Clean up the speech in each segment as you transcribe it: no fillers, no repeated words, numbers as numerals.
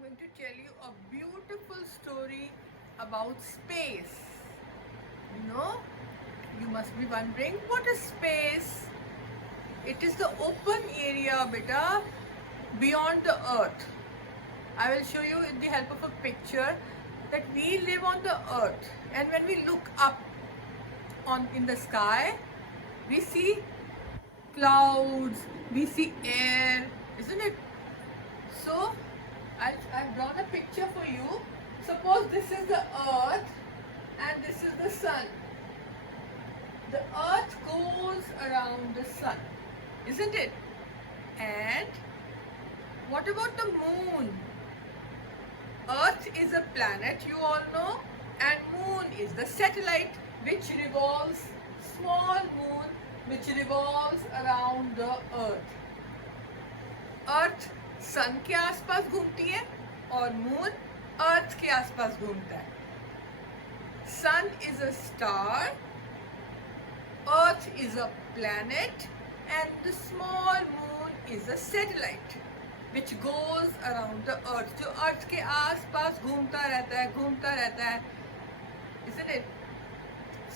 going to tell you a beautiful story about space. You know, you must be wondering, what is space? It is the open area, beta, beyond the earth. I will show you with the help of a picture that we live on the earth, and when we look up in the sky, we see clouds, we see air, isn't it? So I've drawn a picture for you. Suppose this is the earth and this is the sun. The earth goes around the sun, isn't it? And what about the moon? Earth is a planet, you all know, and moon is the satellite which revolves, small moon which revolves around the earth. अर्थ सन के आसपास घूमती है और moon earth के आसपास घूमता है. Sun is a star, earth is a planet and the small moon is a satellite which goes around the earth, जो अर्थ के आसपास घूमता रहता है, isn't it?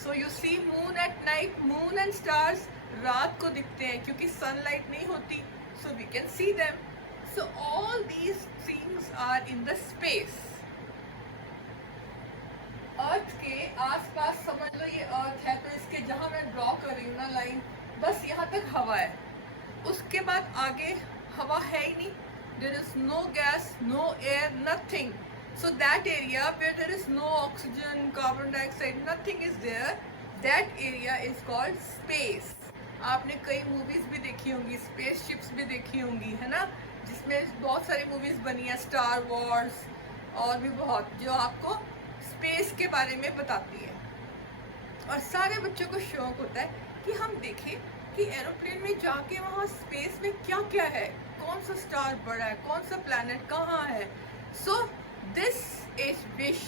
So you see moon at night, moon and stars रात को दिखते हैं क्योंकि सनलाइट नहीं होती, so we can see them. So all these things are in the space. अर्थ के आसपास समझ लो ये अर्थ है, तो इसके जहां मैं ड्रॉ कर रही हूँ ना लाइन, बस यहाँ तक हवा है, उसके बाद आगे हवा है ही नहीं. There is no gas, no air, nothing. So that area where there is no oxygen, carbon dioxide, nothing is there. That area is called space. आपने कई मूवीज भी देखी होंगी, स्पेस शिप्स भी देखी होंगी, है ना, जिसमें बहुत सारी मूवीज बनी है, स्टार वॉर्स और भी बहुत, जो आपको स्पेस के बारे में बताती है. और सारे बच्चों को शौक होता है कि हम देखें कि एरोप्लेन में जाके वहाँ स्पेस में क्या क्या है, कौन सा स्टार बड़ा है, कौन सा प्लैनेट कहाँ है. सो this is wish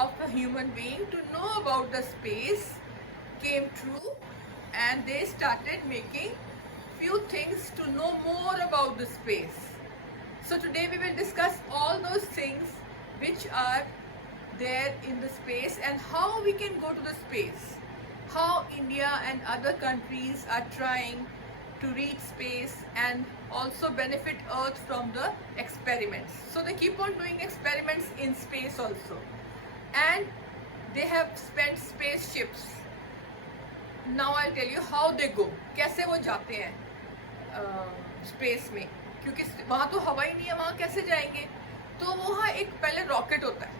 of a human being to know about the space came true, and they started making few things to know more about the space. So today we will discuss all those things which are there in the space and how we can go to the space, how India and other countries are trying to reach space and also benefit Earth from the experiments. So they keep on doing experiments in space also, and they have spent spaceships. Now I'll tell you how they go, कैसे वो जाते हैं space में, क्योंकि वहाँ तो हवा ही नहीं है, वहाँ कैसे जाएंगे. तो वहाँ एक पहले रॉकेट होता है,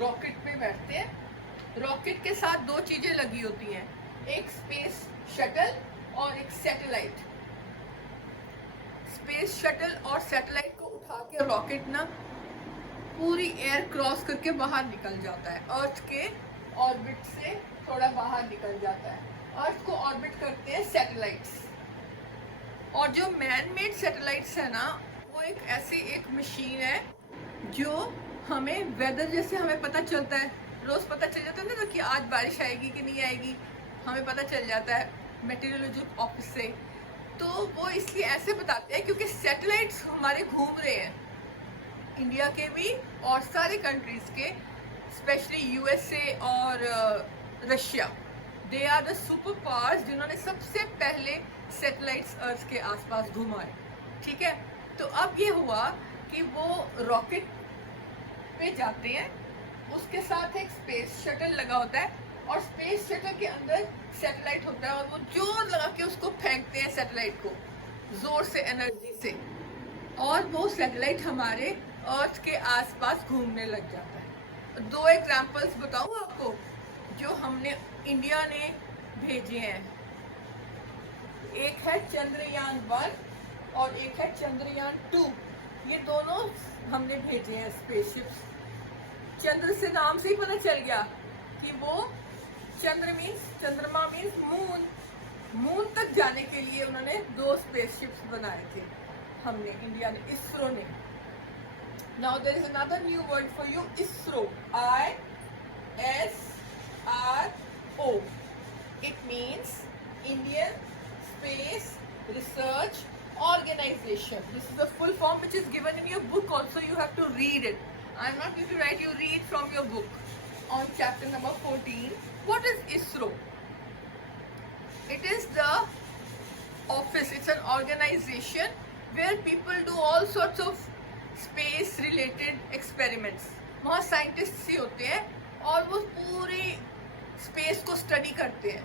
रॉकेट पे बैठते हैं. रॉकेट के साथ दो चीजें लगी होती हैं, एक स्पेस शटल और एक सैटेलाइट. स्पेस शटल और सैटेलाइट को उठा के रॉकेट ना पूरी एयर क्रॉस करके बाहर निकल जाता है, अर्थ के ऑर्बिट से थोड़ा बाहर निकल जाता है. अर्थ को ऑर्बिट करते हैं सैटेलाइट्स, और जो मैन मेड सैटेलाइट्स है ना, वो एक ऐसी एक मशीन है जो हमें वेदर जैसे हमें पता चलता है, रोज पता चल जाता है ना कि आज बारिश आएगी कि नहीं आएगी, हमें पता चल जाता है मेटीरियोलॉजी ऑफिस से. तो वो इसलिए ऐसे बताते हैं क्योंकि सैटेलाइट्स हमारे घूम रहे हैं, इंडिया के भी और सारे कंट्रीज के, स्पेशली यूएसए और Russia. They are the super powers जिन्होंने सबसे पहले सैटेलाइट्स अर्थ के आसपास घुमाए. ठीक है, तो अब ये हुआ कि वो रॉकेट पे जाते हैं, उसके साथ एक स्पेस शटल लगा होता है, और स्पेस शटल के अंदर सैटेलाइट होता है, और वो जोर लगा के उसको फेंकते हैं सैटेलाइट को जोर से, एनर्जी से, और वो सैटेलाइट हमारे अर्थ के आसपास घूमने लग जाता है. दो एग्जांपल्स बताऊं आपको जो हमने इंडिया ने भेजे हैं. एक है चंद्रयान 1 और एक है चंद्रयान 2. ये दोनों हमने भेजे हैं स्पेसशिप्स. चंद्र से नाम से ही पता चल गया कि वो चंद्र मीन्स, चंद्रमा मीन्स मून. मून तक जाने के लिए उन्होंने दो स्पेसशिप्स बनाए थे, हमने, इंडिया ने, इसरो ने. Now there is another new word for you, ISRO, ISRO. It means Indian space research organization. This is the full form which is given in your book also. You have to read it. I'm not going to write, you read from your book on chapter number 14. What is ISRO? It is the office, it's an organization where people do all sorts of space related experiments. वहाँ scientist ही होते हैं और वो पूरे space को study करते हैं,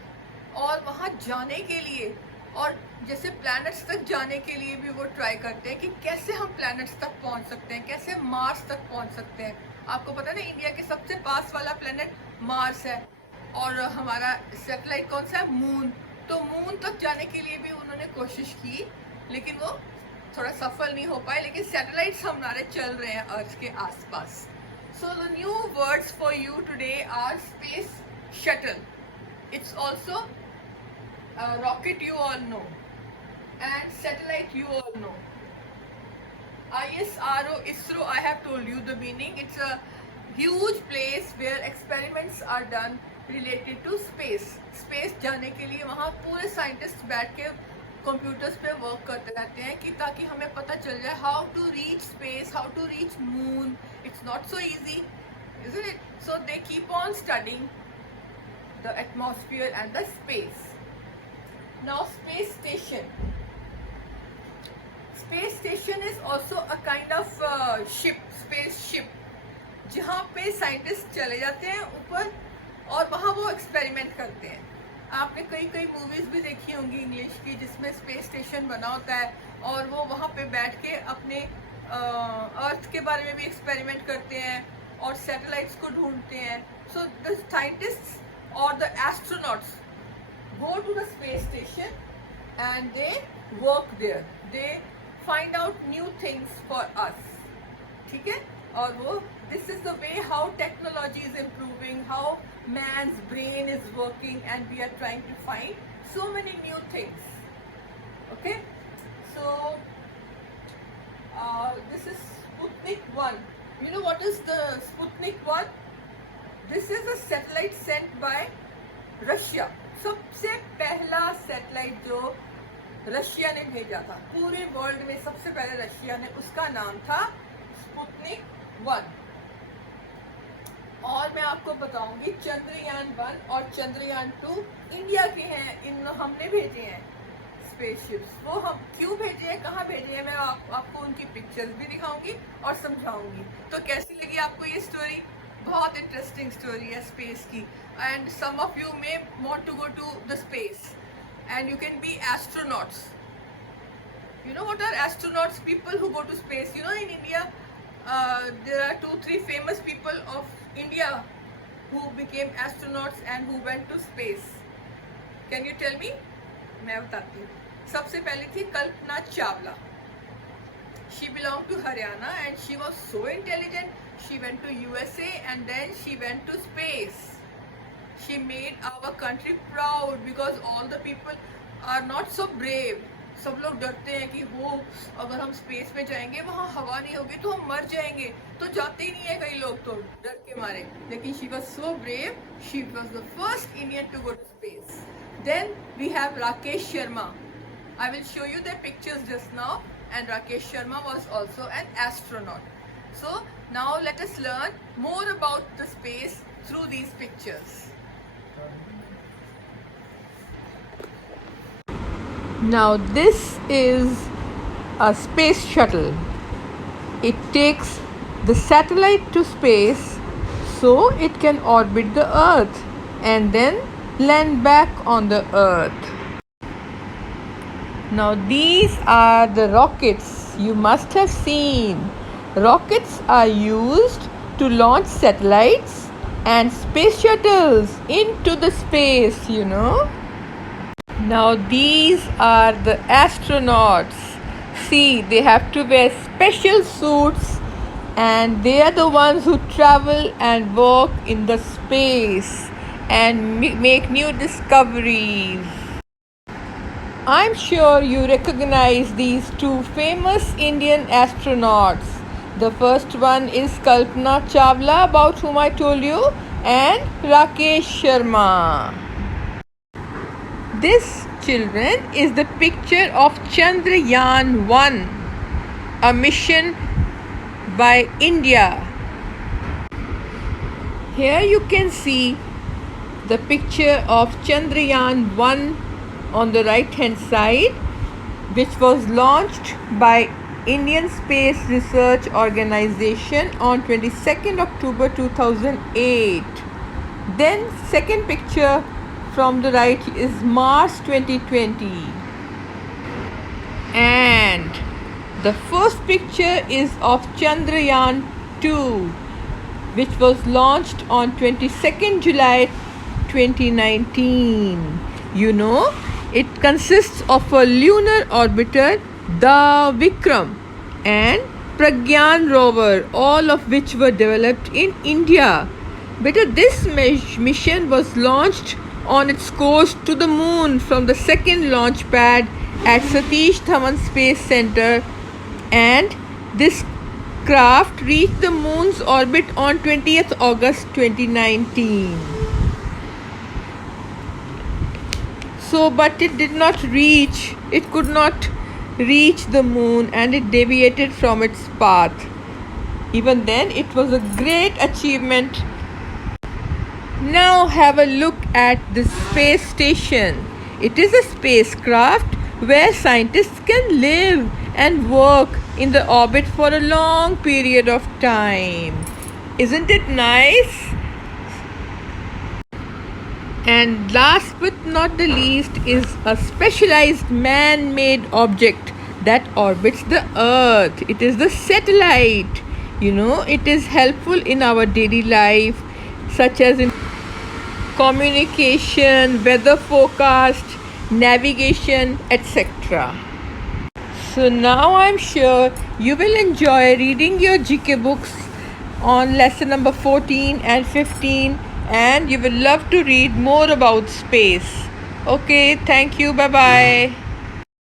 और वहाँ जाने के लिए और जैसे प्लैनेट्स तक जाने के लिए भी वो ट्राई करते हैं कि कैसे हम प्लैनेट्स तक पहुँच सकते हैं, कैसे मार्स तक पहुँच सकते हैं. आपको पता है ना, इंडिया के सबसे पास वाला प्लैनेट मार्स है और हमारा सैटेलाइट कौन सा है, मून. तो मून तक जाने के लिए भी उन्होंने कोशिश की, लेकिन वो थोड़ा सफल नहीं हो पाए. लेकिन सैटेलाइट्स हमारे चल रहे हैं अर्थ के आसपास. So the new words for you today are space shuttle. It's also a rocket, you all know, and satellite, you all know. ISRO, ISRO, I have told you the meaning. It's a huge place where experiments are done related to space. Space जाने के लिए वहाँ पूरे scientist बैठ के computers पे work करते रहते हैं कि ताकि हमें पता चल जाए how to reach space, how to reach moon. It's not so easy, isn't it? So they keep on studying the atmosphere and the space. Now space station. Space station is also a kind of ship, space ship, जहाँ पे scientist चले जाते हैं ऊपर और वहाँ वो experiment करते हैं. आपने कई मूवीज भी देखी होंगी इंग्लिश की जिसमें स्पेस स्टेशन बना होता है और वो वहाँ पे बैठ के अपने अर्थ के बारे में भी एक्सपेरिमेंट करते हैं और सैटेलाइट्स को ढूंढते हैं. So the scientists or the astronauts go to the space station and they work there. They find out new things for us. ठीक है? और वो this is the way how technology is improving, how man's brain is working, and we are trying to find so many new things. Okay? So this is Sputnik 1. You know what is the Sputnik 1? This is a satellite sent by Russia. सबसे पहला satellite जो Russia ने भेजा था पूरे world में, सबसे पहले रशिया ने, उसका नाम था स्पुतनिक 1. और मैं आपको बताऊंगी चंद्रयान 1 और चंद्रयान 2 इंडिया के हैं. इन हमने भेजे हैं स्पेसशिप्स. वो हम क्यों भेजे हैं, कहाँ भेजे हैं, मैं आपको उनकी पिक्चर्स भी दिखाऊंगी और समझाऊंगी. तो कैसी लगी आपको ये स्टोरी? बहुत इंटरेस्टिंग स्टोरी है स्पेस की. And some of you may want to go to the space and you can be astronauts. You know what are astronauts? People who go to space. You know in India there are 2-3 famous people of India who became astronauts and who went to space. Can you tell me? मैं बताती हूँ. सबसे पहले थी Kalpana Chawla. She belonged to Haryana and she was so intelligent. She went to USA and then she went to space. She made our country proud because all the people are not so brave. सब लोग डरते हैं कि वो अगर हम space में जाएंगे वहाँ हवा नहीं होगी तो हम मर जाएंगे, तो जाते ही नहीं है कई लोग तो डर के मारे. लेकिन she was so brave. She was the first Indian to go to space. Then we have Rakesh Sharma. I will show you their pictures just now. And Rakesh Sharma was also an astronaut. So now let us learn more about the space through these pictures. Now this is a space shuttle. It takes the satellite to space so it can orbit the Earth and then land back on the Earth. Now these are the rockets you must have seen. Rockets are used to launch satellites and space shuttles into the space, you know. Now these are the astronauts. See, they have to wear special suits and they are the ones who travel and work in the space and make new discoveries. I'm sure you recognize these two famous Indian astronauts. The first one is Kalpana Chawla, about whom I told you, and Rakesh Sharma. This, children, is the picture of Chandrayaan 1, a mission by India. Here you can see the picture of Chandrayaan 1 on the right hand side, which was launched by Indian Space Research Organization on 22nd October 2008. Then second picture from the right is Mars 2020. And the first picture is of Chandrayaan 2, which was launched on 22nd July 2019. You know, it consists of a lunar orbiter, the Vikram, and Pragyan rover, all of which were developed in India. But this mission was launched on its course to the moon from the second launch pad at Satish Dhawan Space Center, and this craft reached the moon's orbit on 20th August 2019. But it did not reach, it could not reach the moon, and it deviated from its path. Even then, it was a great achievement. Now have a look at the space station. It is a spacecraft where scientists can live and work in the orbit for a long period of time. Isn't it nice? And last but not the least is a specialized man-made object that orbits the Earth. It is the satellite. You know, it is helpful in our daily life, such as in communication, weather forecast, navigation, etc. So now I'm sure you will enjoy reading your GK books on lesson number 14 and 15, and you will love to read more about space. Okay, thank you. Bye bye.